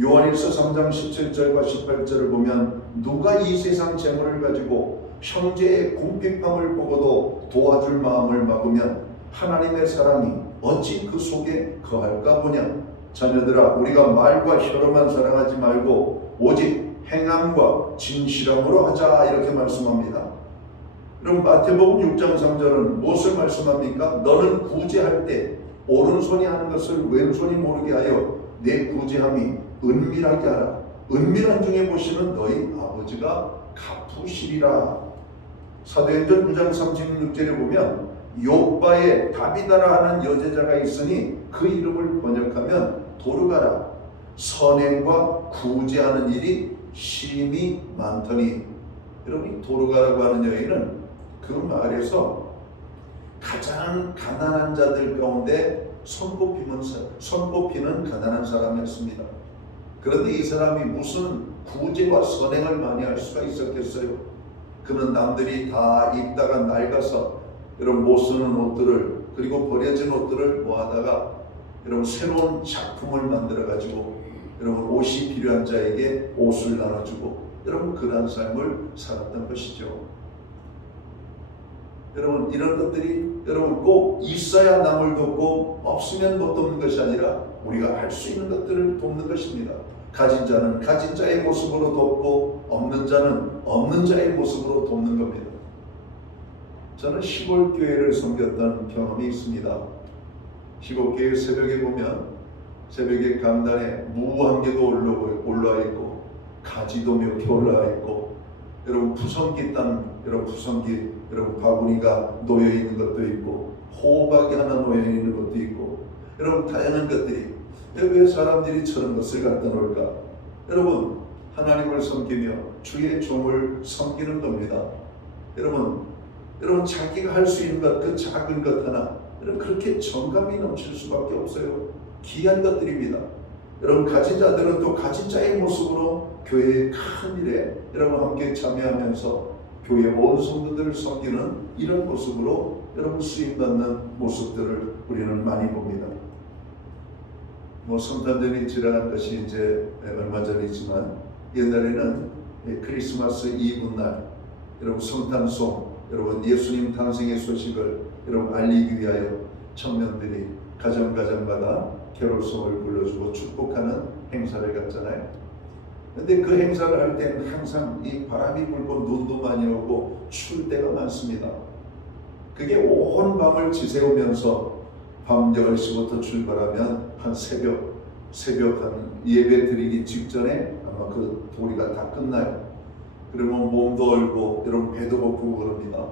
요한일서 3장 17절과 18절을 보면 누가 이 세상 재물을 가지고 형제의 궁핍함을 보고도 도와줄 마음을 먹으면 하나님의 사랑이 어찌 그 속에 거할까 보냐. 자녀들아 우리가 말과 혀로만 사랑하지 말고 오직 행함과 진실함으로 하자 이렇게 말씀합니다. 그럼 마태복음 6장 3절은 무엇을 말씀합니까? 너는 구제할 때 오른손이 하는 것을 왼손이 모르게 하여 내 구제함이 은밀하게 하라. 은밀한 중에 보시는 너희 아버지가 갚으시리라. 사도행전 9장 36절에 보면 욥바에 다비다라 하는 여제자가 있으니 그 이름을 번역하면 도르가라. 선행과 구제하는 일이 심히 많더니. 여러분 도르가라고 하는 여인은 그 마을에서 가장 가난한 자들 가운데 손꼽히는 가난한 사람이었습니다. 그런데 이 사람이 무슨 구제와 선행을 많이 할 수가 있었겠어요? 그는 남들이 다 입다가 낡아서 여러분 못 쓰는 옷들을 그리고 버려진 옷들을 모아다가 여러분 새로운 작품을 만들어 가지고 여러분 옷이 필요한 자에게 옷을 나눠주고 여러분 그러한 삶을 살았던 것이죠. 여러분 이런 것들이 여러분 꼭 있어야 남을 돕고 없으면 못 돕는 것이 아니라 우리가 할 수 있는 것들을 돕는 것입니다. 가진 자는 가진 자의 모습으로 돕고 없는 자는 없는 자의 모습으로 돕는 겁니다. 저는 시골 교회를 섬겼던 경험이 있습니다. 시골 교회 새벽에 보면 새벽에 강단에 무 한 개도 올라와 있고 가지도 몇 개 올라와 있고 여러분 푸성기 땅 여러분 푸성기 여러분 바구니가 놓여 있는 것도 있고 호박이 하나 놓여 있는 것도 있고 여러분 다양한 것들이 왜 사람들이 저런 것을 갖다 놓을까? 여러분 하나님을 섬기며 주의 종을 섬기는 겁니다. 여러분 자기가 할 수 있는 것 그 작은 것 하나 여러분 그렇게 정감이 넘칠 수밖에 없어요. 귀한 것들입니다. 여러분 가진 자들은 또 가진 자의 모습으로 교회의 큰 일에 여러분 함께 참여하면서 교회 온 성도들을 섬기는 이런 모습으로 여러분 쓰임받는 모습들을 우리는 많이 봅니다. 성탄절이 지나간 것이 이제 얼마 전이지만 옛날에는 크리스마스 이브날 여러분 성탄송 여러분 예수님 탄생의 소식을 여러분 알리기 위하여 청년들이 가정가정마다 캐롤송을 불러주고 축복하는 행사를 갖잖아요. 근데 그 행사를 할 때는 항상 이 바람이 불고 눈도 많이 오고 추울 때가 많습니다. 그게 온 밤을 지새우면서 밤 10시부터 출발하면 한 새벽 한 예배 드리기 직전에 아마 그 도리가 다 끝나요. 그러면 몸도 얼고 여러분 배도 고프고 그럽니다.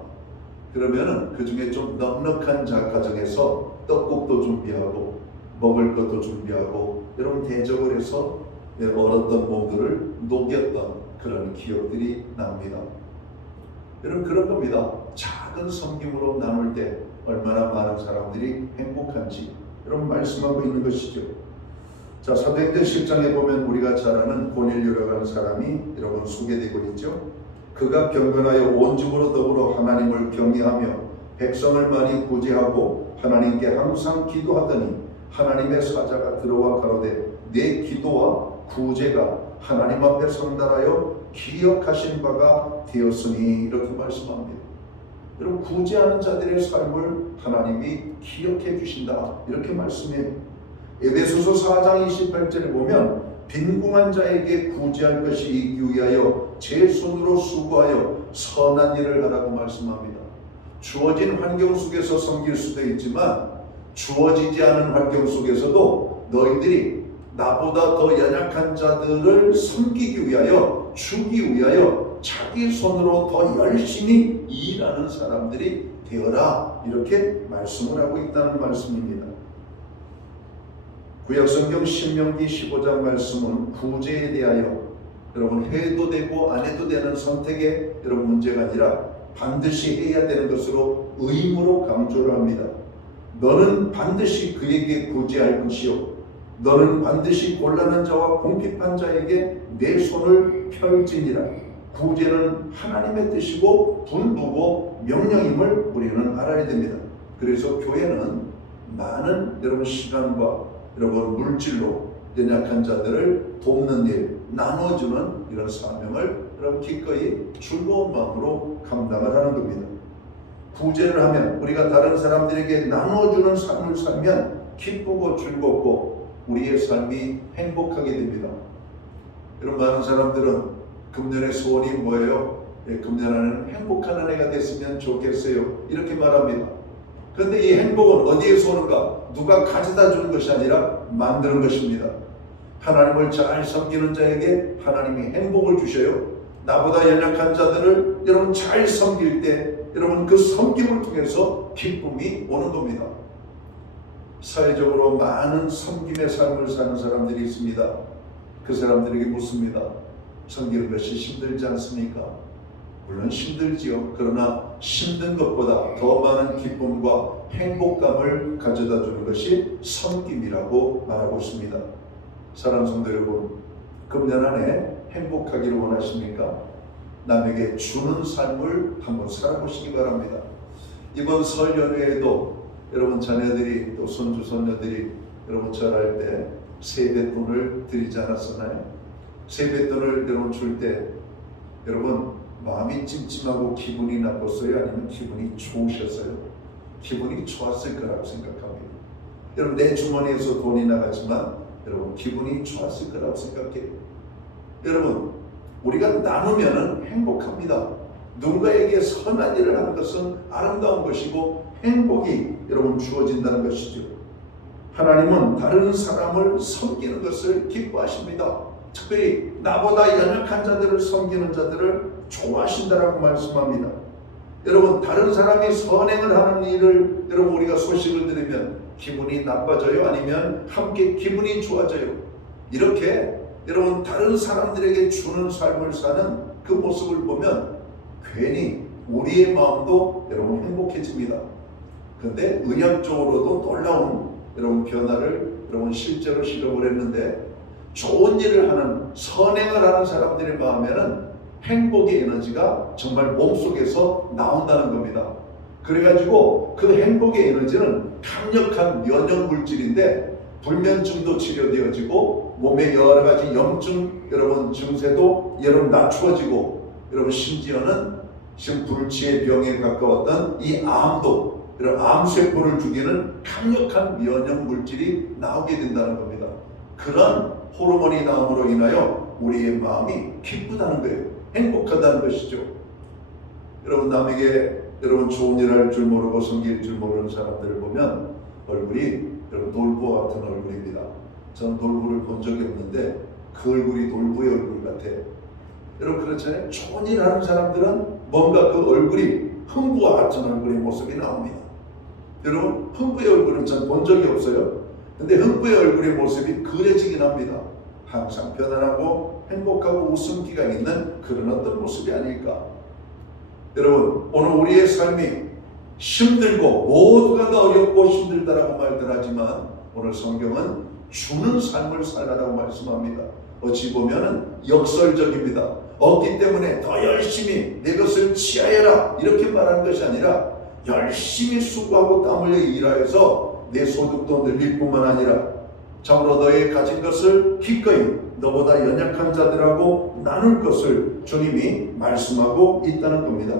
그러면은 그 중에 좀 넉넉한 가정에서 떡국도 준비하고 먹을 것도 준비하고 여러분 대접을 해서 얼었던 몸들을 녹였던 그런 기억들이 납니다. 여러분 그런 겁니다. 작은 섬김으로 나눌 때 얼마나 많은 사람들이 행복한지 여러분 말씀하고 있는 것이죠. 자 사도행전 10장에 보면 우리가 잘 아는 고넬료라고 하는 사람이 여러분 소개되고 있죠. 그가 경건하여 온 집으로 더불어 하나님을 경외하며 백성을 많이 구제하고 하나님께 항상 기도하더니 하나님의 사자가 들어와 가로되 내 기도와 구제가 하나님 앞에 성달하여 기억하신 바가 되었으니 이렇게 말씀합니다. 여러분, 구제하는 자들의 삶을 하나님이 기억해 주신다 이렇게 말씀해요. 에베소서 4장 28절에 보면 빈궁한 자에게 구제할 것이 있기 위하여 제 손으로 수고하여 선한 일을 하라고 말씀합니다. 주어진 환경 속에서 섬길 수도 있지만 주어지지 않은 환경 속에서도 너희들이 나보다 더 연약한 자들을 섬기기 위하여 주기 위하여 자기 손으로 더 열심히 일하는 사람들이 되어라 이렇게 말씀을 하고 있다는 말씀입니다. 구약성경 신명기 15장 말씀은 구제에 대하여 여러분 해도 되고 안 해도 되는 선택의 여러분 문제가 아니라 반드시 해야 되는 것으로 의무로 강조를 합니다. 너는 반드시 그에게 구제할 것이요 너는 반드시 곤란한 자와 궁핍한 자에게 내 손을 펼지니라. 구제는 하나님의 뜻이고 분부고 명령임을 우리는 알아야 됩니다. 그래서 교회는 많은 여러분 시간과 여러분 물질로 연약한 자들을 돕는 일, 나눠주는 이런 사명을 여러분 기꺼이 즐거운 마음으로 감당을 하는 겁니다. 구제를 하면 우리가 다른 사람들에게 나눠주는 삶을 살면 기쁘고 즐겁고 우리의 삶이 행복하게 됩니다. 여러분, 많은 사람들은 금년의 소원이 뭐예요? 금년 안에는 행복한 한 해가 됐으면 좋겠어요 이렇게 말합니다. 그런데 이 행복은 어디에서 오는가? 누가 가져다 주는 것이 아니라 만드는 것입니다. 하나님을 잘 섬기는 자에게 하나님이 행복을 주셔요. 나보다 연약한 자들을 여러분 잘 섬길 때 여러분 그 섬김을 통해서 기쁨이 오는 겁니다. 사회적으로 많은 섬김의 삶을 사는 사람들이 있습니다. 그 사람들에게 묻습니다. 섬기는 것이 힘들지 않습니까? 물론 힘들지요. 그러나 힘든 것보다 더 많은 기쁨과 행복감을 가져다 주는 것이 섬김이라고 말하고 있습니다. 사랑하는 성도 여러분, 금년 한 해 행복하기를 원하십니까? 남에게 주는 삶을 한번 살아보시기 바랍니다. 이번 설 연휴에도 여러분 자녀들이 또 손주 손녀들이 여러분 절할 때 세뱃돈을 드리지 않았었나요? 세뱃돈을 여러분 줄 때 여러분 마음이 찜찜하고 기분이 나빴어요? 아니면 기분이 좋으셨어요? 기분이 좋았을 거라고 생각합니다. 여러분 내 주머니에서 돈이 나가지만 여러분 기분이 좋았을 거라고 생각해요. 여러분 우리가 나누면 행복합니다. 누군가에게 선한 일을 하는 것은 아름다운 것이고 행복이 여러분 주어진다는 것이죠. 하나님은 다른 사람을 섬기는 것을 기뻐하십니다. 특별히 나보다 연약한 자들을 섬기는 자들을 좋아하신다라고 말씀합니다. 여러분 다른 사람이 선행을 하는 일을 여러분 우리가 소식을 들으면 기분이 나빠져요? 아니면 함께 기분이 좋아져요? 이렇게 여러분 다른 사람들에게 주는 삶을 사는 그 모습을 보면 괜히 우리의 마음도 여러분 행복해집니다. 그런데 의학적으로도 놀라운 여러분 변화를 여러분 실제로 실험을 했는데 좋은 일을 하는 선행을 하는 사람들의 마음에는 행복의 에너지가 정말 몸속에서 나온다는 겁니다. 그래가지고 그 행복의 에너지는 강력한 면역 물질인데 불면증도 치료되어지고 몸의 여러 가지 염증 여러분 증세도 여러분 낮추어지고 여러분 심지어는 지금 불치의 병에 가까웠던 이 암도 이런 암세포를 죽이는 강력한 면역 물질이 나오게 된다는 겁니다. 그런 호르몬이 나옴으로 인하여 우리의 마음이 기쁘다는 거예요. 행복하다는 것이죠. 여러분 남에게 여러분 좋은 일 할 줄 모르고 섬길 줄 모르는 사람들을 보면 얼굴이 여러분 놀부와 같은 얼굴입니다. 저는 놀부를 본 적이 없는데 그 얼굴이 놀부의 얼굴 같아요. 여러분 그렇잖아요. 좋은 일 하는 사람들은 뭔가 그 얼굴이 흥부와 같은 얼굴의 모습이 나옵니다. 여러분 흥부의 얼굴은 전 본 적이 없어요. 근데 흥부의 얼굴의 모습이 그려지긴 합니다. 항상 편안하고 행복하고 웃음기가 있는 그런 어떤 모습이 아닐까. 여러분 오늘 우리의 삶이 힘들고 모두가 다 어렵고 힘들다라고 말들 하지만 오늘 성경은 주는 삶을 살라라고 말씀합니다. 어찌 보면은 역설적입니다. 없기 때문에 더 열심히 내 것을 취하여라 이렇게 말하는 것이 아니라 열심히 수고하고 땀 흘려 일하여서 내 소득도 늘릴 뿐만 아니라 참으로 너의 가진 것을 기꺼이 너보다 연약한 자들하고 나눌 것을 주님이 말씀하고 있다는 겁니다.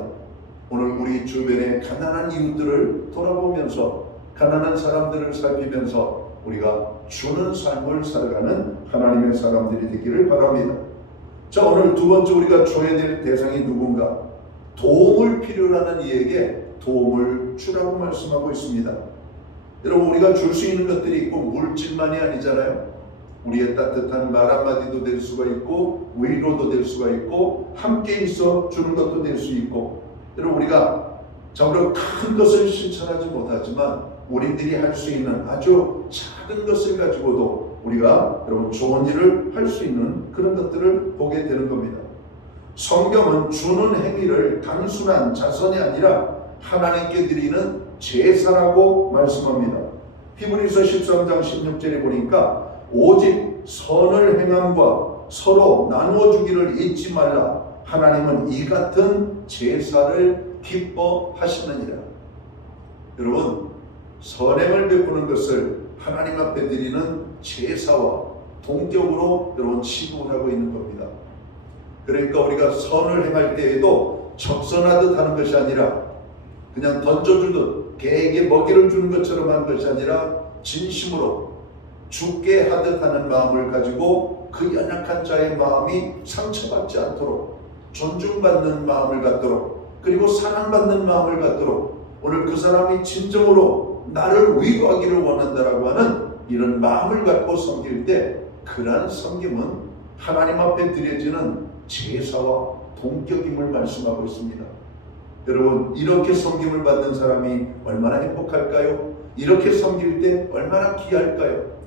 오늘 우리 주변의 가난한 이웃들을 돌아보면서 가난한 사람들을 살피면서 우리가 주는 삶을 살아가는 하나님의 사람들이 되기를 바랍니다. 자, 오늘 두 번째 우리가 줘야 될 대상이 누군가? 도움을 필요로 하는 이에게 도움을 주라고 말씀하고 있습니다. 여러분, 우리가 줄 수 있는 것들이 있고 물질만이 아니잖아요. 우리의 따뜻한 말 한마디도 될 수가 있고 위로도 될 수가 있고 함께 있어 주는 것도 될 수 있고, 여러분, 우리가 정말 큰 것을 실천하지 못하지만 우리들이 할 수 있는 아주 작은 것을 가지고도 우리가 여러분 좋은 일을 할 수 있는 그런 것들을 보게 되는 겁니다. 성경은 주는 행위를 단순한 자선이 아니라 하나님께 드리는 제사라고 말씀합니다. 히브리서 13장 16절에 보니까 오직 선을 행함과 서로 나누어 주기를 잊지 말라. 하나님은 이 같은 제사를 기뻐하시느니라. 여러분, 선행을 베푸는 것을 하나님 앞에 드리는 제사와 동격으로 여러분 취급하고 있는 겁니다. 그러니까 우리가 선을 행할 때에도 적선하듯 하는 것이 아니라 그냥 던져주듯 개에게 먹이를 주는 것처럼 하는 것이 아니라 진심으로 죽게 하듯 하는 마음을 가지고 그 연약한 자의 마음이 상처받지 않도록 존중받는 마음을 갖도록, 그리고 사랑받는 마음을 갖도록, 오늘 그 사람이 진정으로 나를 위로하기를 원한다라고 하는 이런 마음을 갖고 섬길 때 그러한 섬김은 하나님 앞에 드려지는 제사와 동격임을 말씀하고 있습니다. 여러분, 이렇게 섬김을 받는 사람이 얼마나 행복할까요? 이렇게 섬길 때 얼마나 귀할까요?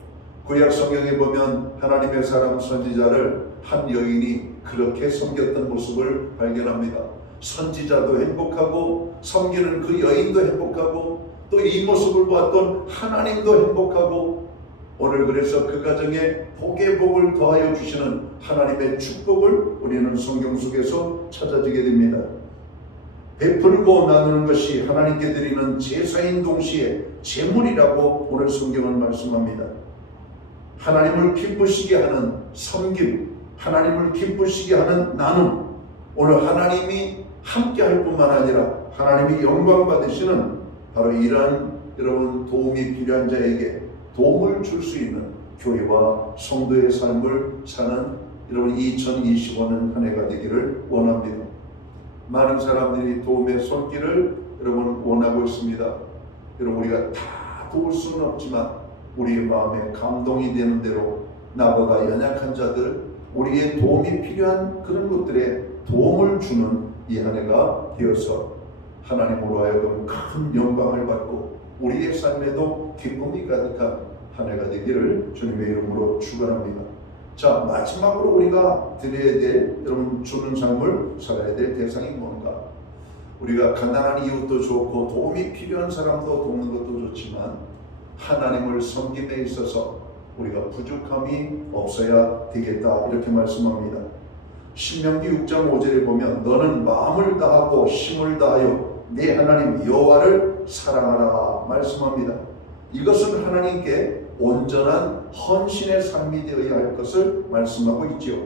구약 성경에 보면 하나님의 사람 선지자를 한 여인이 그렇게 섬겼던 모습을 발견합니다. 선지자도 행복하고 섬기는 그 여인도 행복하고 또 이 모습을 보았던 하나님도 행복하고, 오늘 그래서 그 가정에 복의 복을 더하여 주시는 하나님의 축복을 우리는 성경 속에서 찾아지게 됩니다. 베풀고 나누는 것이 하나님께 드리는 제사인 동시에 제물이라고 오늘 성경은 말씀합니다. 하나님을 기쁘시게 하는 섬김, 하나님을 기쁘시게 하는 나눔, 오늘 하나님이 함께 할 뿐만 아니라 하나님이 영광 받으시는 바로 이러한 여러분 도움이 필요한 자에게 도움을 줄 수 있는 교회와 성도의 삶을 사는 여러분 2025년 한 해가 되기를 원합니다. 많은 사람들이 도움의 손길을 여러분 원하고 있습니다. 여러분, 우리가 다 도울 수는 없지만 우리의 마음에 감동이 되는 대로 나보다 연약한 자들, 우리의 도움이 필요한 그런 것들에 도움을 주는 이 한 해가 되어서 하나님으로 하여금 큰 영광을 받고 우리의 삶에도 기쁨이 가득한 한 해가 되기를 주님의 이름으로 축원합니다. 자, 마지막으로 우리가 드려야 될, 여러분 주는 삶을 살아야 될 대상이 뭔가? 우리가 가난한 이웃도 좋고 도움이 필요한 사람도 돕는 것도 좋지만 하나님을 섬김에 있어서 우리가 부족함이 없어야 되겠다, 이렇게 말씀합니다. 신명기 6장 5절에 보면 너는 마음을 다하고 힘을 다하여 내 하나님 여호와를 사랑하라 말씀합니다. 이것은 하나님께 온전한 헌신의 삶이 되어야 할 것을 말씀하고 있지요.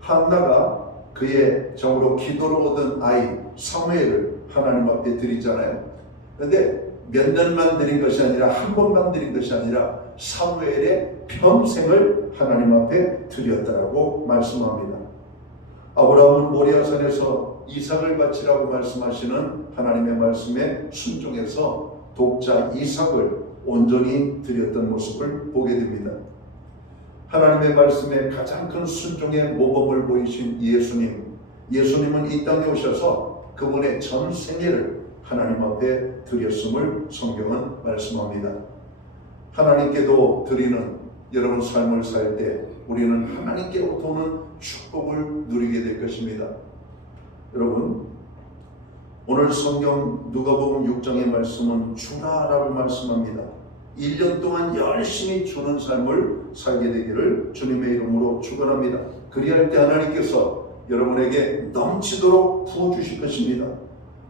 한나가 그의 정으로 기도로 얻은 아이 사무엘을 하나님 앞에 드리잖아요. 그런데 몇 년만 드린 것이 아니라 한 번만 드린 것이 아니라 사무엘의 평생을 하나님 앞에 드렸다라고 말씀합니다. 아브라함은 모리아산에서 이삭을 바치라고 말씀하시는 하나님의 말씀에 순종해서 독자 이삭을 온전히 드렸던 모습을 보게 됩니다. 하나님의 말씀에 가장 큰 순종의 모범을 보이신 예수님은 이 땅에 오셔서 그분의 전 생애를 하나님 앞에 드렸음을 성경은 말씀합니다. 하나님께도 드리는 여러분 삶을 살 때 우리는 하나님께로부터 오는 축복을 누리게 될 것입니다. 여러분, 오늘 성경 누가복음 6장의 말씀은 주라라고 말씀합니다. 1년 동안 열심히 주는 삶을 살게 되기를 주님의 이름으로 축원합니다. 그리할 때 하나님께서 여러분에게 넘치도록 부어주실 것입니다.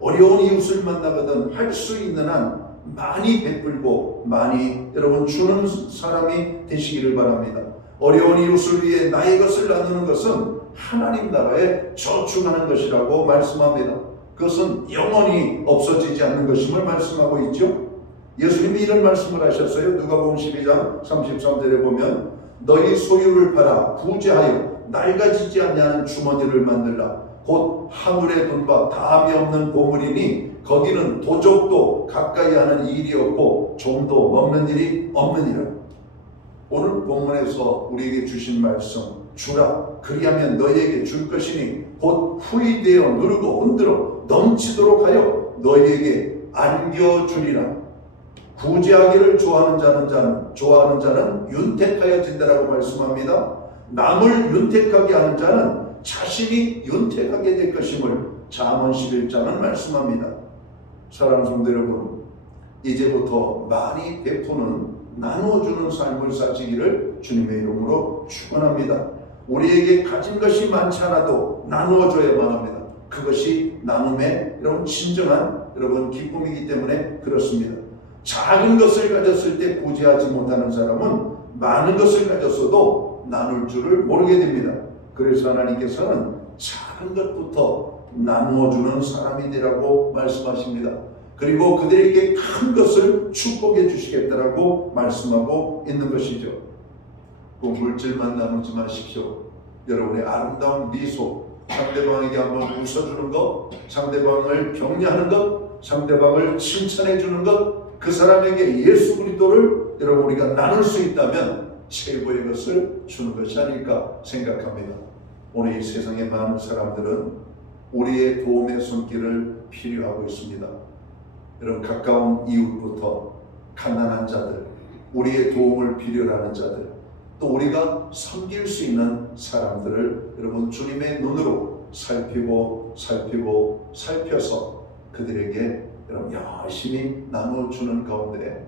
어려운 이웃을 만나거든 할 수 있는 한 많이 베풀고 많이 여러분 주는 사람이 되시기를 바랍니다. 어려운 이웃을 위해 나의 것을 나누는 것은 하나님 나라에 저축하는 것이라고 말씀합니다. 그것은 영원히 없어지지 않는 것임을 말씀하고 있죠. 예수님이 이런 말씀을 하셨어요. 누가복음 12장 33절에 보면 너희 소유를 팔아 부재하여 낡아지지 않냐는 주머니를 만들라. 곧 하늘의 돈과 다함이 없는 보물이니 거기는 도적도 가까이 하는 일이 없고 좀도 먹는 일이 없느니라. 오늘 본문에서 우리에게 주신 말씀, 주라 그리하면 너희에게 줄 것이니 곧 후이되어 누르고 흔들어 넘치도록 하여 너희에게 안겨주리라. 부재하기를 좋아하는 자는 윤택하여진다라고 말씀합니다. 남을 윤택하게 하는 자는 자신이 윤택하게 될 것임을 잠언 11장은 말씀합니다. 사랑하는 성도 여러분, 이제부터 많이 베푸는 나누어주는 삶을 사시기를 주님의 이름으로 축원합니다. 우리에게 가진 것이 많지 않아도 나누어줘야만 합니다. 그것이 나눔의 여러분 진정한 여러분 기쁨이기 때문에 그렇습니다. 작은 것을 가졌을 때 구제하지 못하는 사람은 많은 것을 가졌어도 나눌 줄을 모르게 됩니다. 그래서 하나님께서는 작은 것부터 나누어주는 사람이 되라고 말씀하십니다. 그리고 그들에게 큰 것을 축복해 주시겠다라고 말씀하고 있는 것이죠. 그 물질만 나누지 마십시오. 여러분의 아름다운 미소, 상대방에게 한번 웃어주는 것, 상대방을 격려하는 것, 상대방을 칭찬해 주는 것, 그 사람에게 예수 그리스도를 여러분 우리가 나눌 수 있다면 최고의 것을 주는 것이 아닐까 생각합니다. 오늘 이 세상의 많은 사람들은 우리의 도움의 손길을 필요하고 있습니다. 여러분 가까운 이웃부터 가난한 자들, 우리의 도움을 필요로 하는 자들, 또 우리가 섬길 수 있는 사람들을 여러분 주님의 눈으로 살펴서 그들에게 여러분 열심히 나눠주는 가운데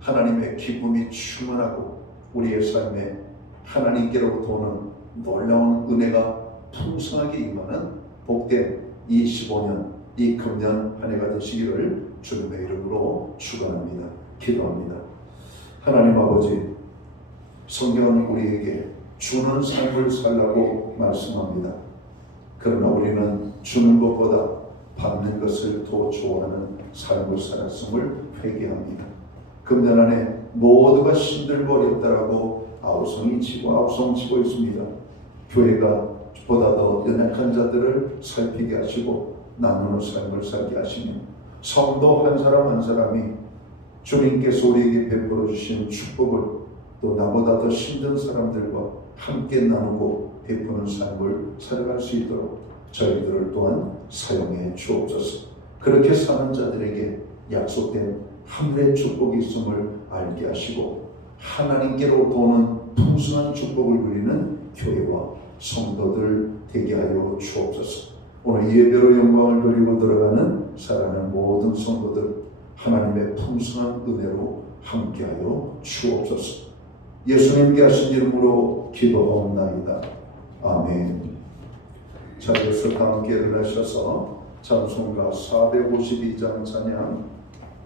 하나님의 기쁨이 충만하고 우리의 삶에 하나님께로부터 오는 놀라운 은혜가 풍성하게 임하는 복된 이 15년, 이 금년 한 해가 되시기를 주님의 이름으로 축원합니다. 기도합니다. 하나님 아버지, 성경은 우리에게 주는 삶을 살라고 말씀합니다. 그러나 우리는 주는 것보다 받는 것을 더 좋아하는 삶을 살았음을 회개합니다. 금년 안에 모두가 힘들고 어렵다라고 아우성이 치고 아우성치고 있습니다. 교회가 보다 더 연약한 자들을 살피게 하시고 나누는 삶을 살게 하시며 성도 한 사람 한 사람이 주님께서 우리에게 베풀어 주신 축복을 또 나보다 더 힘든 사람들과 함께 나누고 베푸는 삶을 살아갈 수 있도록 저희들을 또한 사용해 주옵소서. 그렇게 사는 자들에게 약속된 하늘의 축복이 있음을 알게 하시고 하나님께로부터 오는 풍성한 축복을 누리는 교회와 성도들 되게 하여 주옵소서. 오늘 예배로 영광을 돌리고 들어가는 사랑하는 모든 성도들 하나님의 풍성한 은혜로 함께하여 주옵소서. 예수님께 하신 이름으로 기도하옵나이다. 아멘. 자리에서 함께 일어나셔서 찬송가 452장 찬양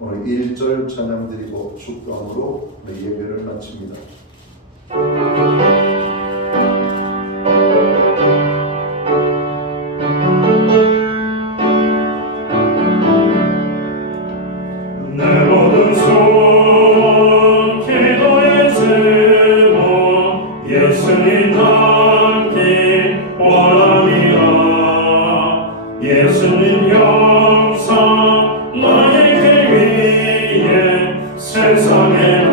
오늘 1절 찬양 드리고 축도함으로 예배를 마칩니다. 내 모든 손 기도의 제목 예수님 닮기 원합니다. 예수님 형상 나에게 위해 세상에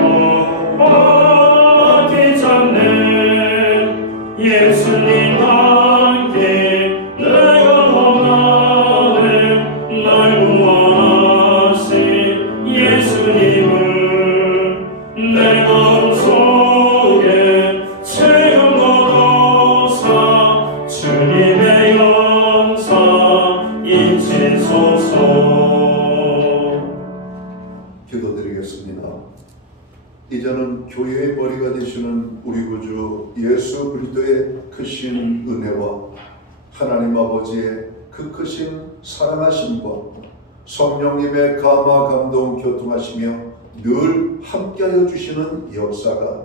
맡기지 않네. 예수님 닮기 내가 원하네. 날 구원하신 예수님을 내 마음 속에 체험 거둬사 주님의 영상 잊히소서. 기도드리겠습니다. 이제는 교회의 머리가 되시는 우리 구주 예수 그리스도의 크신 은혜와 하나님 아버지의 그 크신 사랑하심과 성령님의 감화 감동 교통하시며 늘 함께하여 주시는 역사가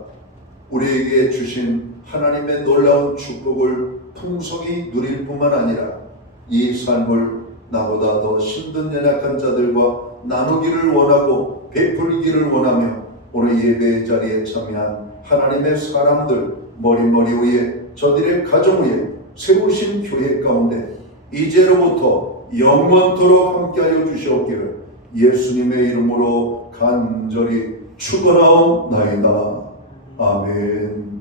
우리에게 주신 하나님의 놀라운 축복을 풍성히 누릴 뿐만 아니라 이 삶을 나보다 더 힘든 연약한 자들과 나누기를 원하고 베풀기를 원하며 오늘 예배의 자리에 참여한 하나님의 사람들 머리머리 위에 저들의 가정 위에 세우신 교회 가운데 이제로부터 영원토록 함께하여 주시옵기를 예수님의 이름으로 간절히 축원하옵나이다. 아멘.